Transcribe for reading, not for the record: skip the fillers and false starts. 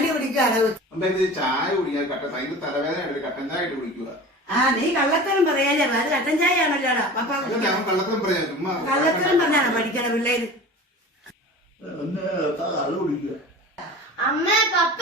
കഞ്ഞി കുടിക്കുകയാണ്. ചായ കുടിക്കാൻ കട്ടൻ തലവേദന കട്ടൻ ചായ ഇട്ട് കുടിക്കുക. നീ കള്ളത്തരം പറയാല്ലേ, അത് കട്ടൻ ചായ ആണല്ലോടാ പപ്പ. കള്ളത്തരം പറയാ, ചുമ്മാ കള്ളത്തരം പറഞ്ഞാണോ പഠിക്കണ പിള്ളേര്? കള്ളു കുടിക്കുക. അമ്മ പപ്പ